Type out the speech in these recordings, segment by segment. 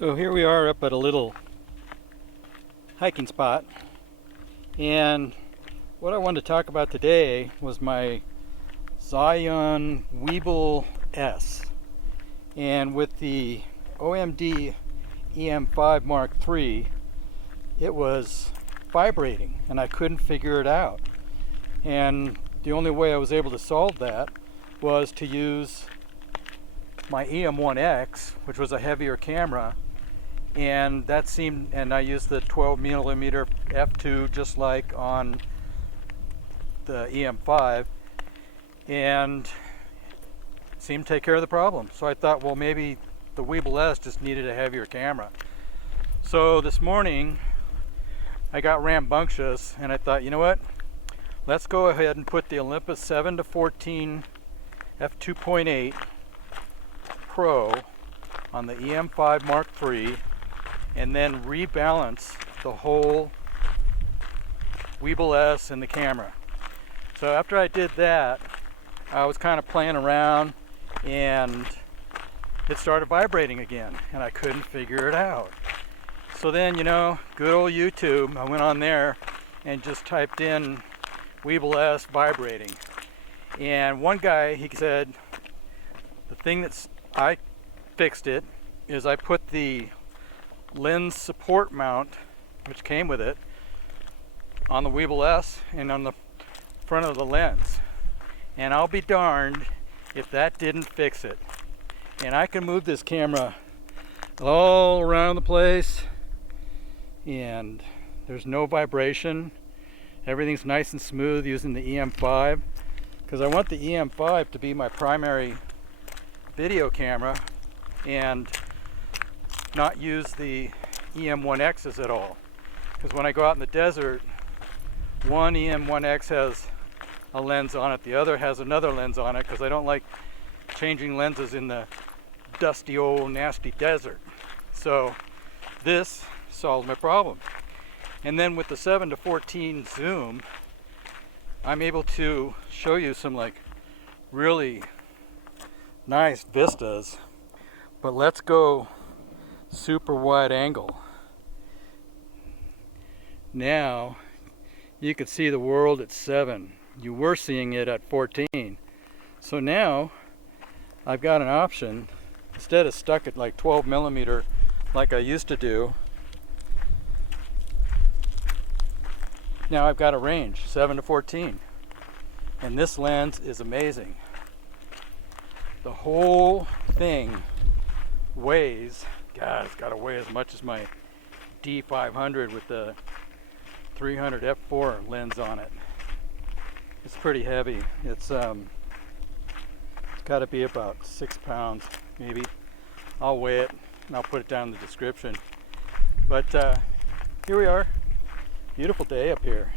So here we are up at a little hiking spot, and what I wanted to talk about today was my ZHIYUN Weebill S. And with the OMD EM5 Mark III, it was vibrating and I couldn't figure it out. And the only way I was able to solve that was to use my EM1X, which was a heavier camera, and I used the 12mm f2 just like on the EM5, and it seemed to take care of the problem. So I thought, well, maybe the Weebill S just needed a heavier camera. So this morning I got rambunctious and I thought, you know what, let's go ahead and put the Olympus 7-14 F2.8 Pro on the EM5 Mark III and then rebalance the whole Weebill S and the camera. So after I did that, I was kind of playing around and it started vibrating again and I couldn't figure it out. So then, you know, good old YouTube, I went on there and just typed in Weebill S vibrating. And one guy, he said, the thing I fixed it is I put the lens support mount, which came with it, on the Weebill S and on the front of the lens. And I'll be darned if that didn't fix it. And I can move this camera all around the place and there's no vibration. Everything's nice and smooth using the EM5, because I want the EM5 to be my primary video camera and not use the EM1Xs at all. Because when I go out in the desert, one EM1X has a lens on it, the other has another lens on it, because I don't like changing lenses in the dusty old nasty desert. So this solved my problem. And then with the 7-14 zoom, I'm able to show you some like really nice vistas. But let's go super wide angle. Now you can see the world at 7. You were seeing it at 14. So now I've got an option. Instead of stuck at like 12mm like I used to do, now I've got a range, 7-14. And this lens is amazing. The whole thing weighs, God, it's got to weigh as much as my D500 with the 300 f4 lens on it. It's pretty heavy. It's got to be about 6 pounds, maybe. I'll weigh it and I'll put it down in the description. But here we are. Beautiful day up here.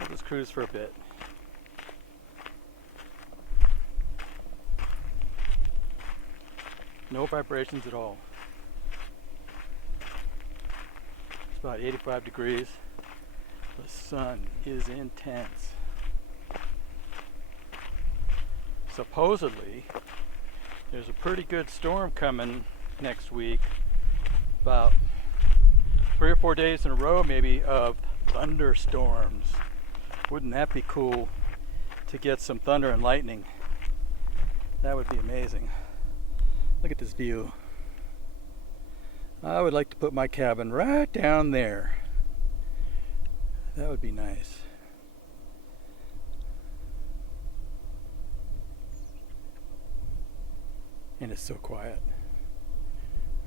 I'll just cruise for a bit. No vibrations at all. It's about 85 degrees. The sun is intense. Supposedly, there's a pretty good storm coming next week. About 3 or 4 days in a row maybe of thunderstorms. Wouldn't that be cool to get some thunder and lightning? That would be amazing. Look at this view. I would like to put my cabin right down there. That would be nice. And it's so quiet.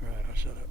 All right, I'll shut up.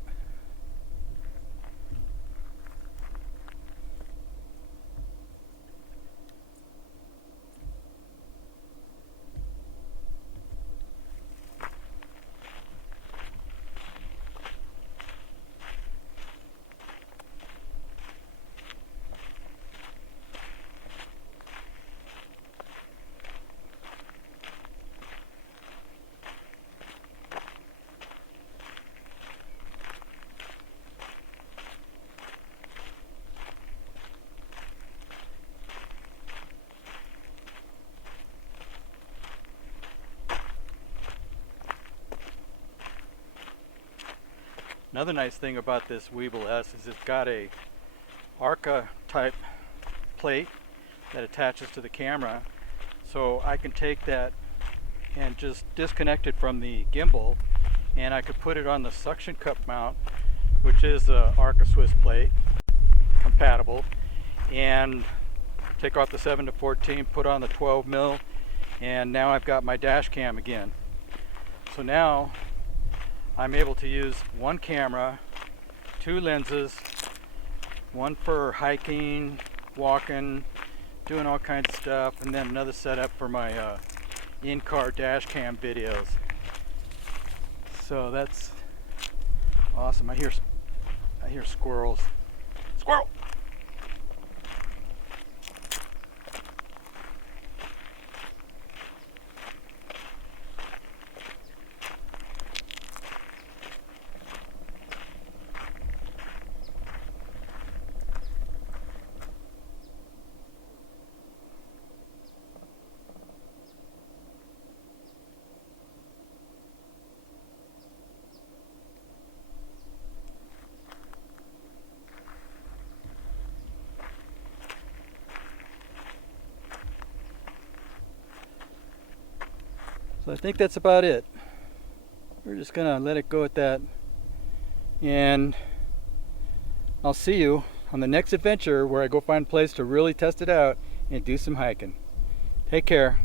Another nice thing about this Weebill S is it's got a Arca type plate that attaches to the camera, so I can take that and just disconnect it from the gimbal, and I could put it on the suction cup mount, which is a Arca Swiss plate compatible, and take off the 7-14, put on the 12mm, and now I've got my dash cam again. So now I'm able to use one camera, two lenses, one for hiking, walking, doing all kinds of stuff, and then another setup for my in-car dash cam videos. So that's awesome. I hear squirrels. Squirrel! So I think that's about it. We're just gonna let it go at that, and I'll see you on the next adventure where I go find a place to really test it out and do some hiking. Take care.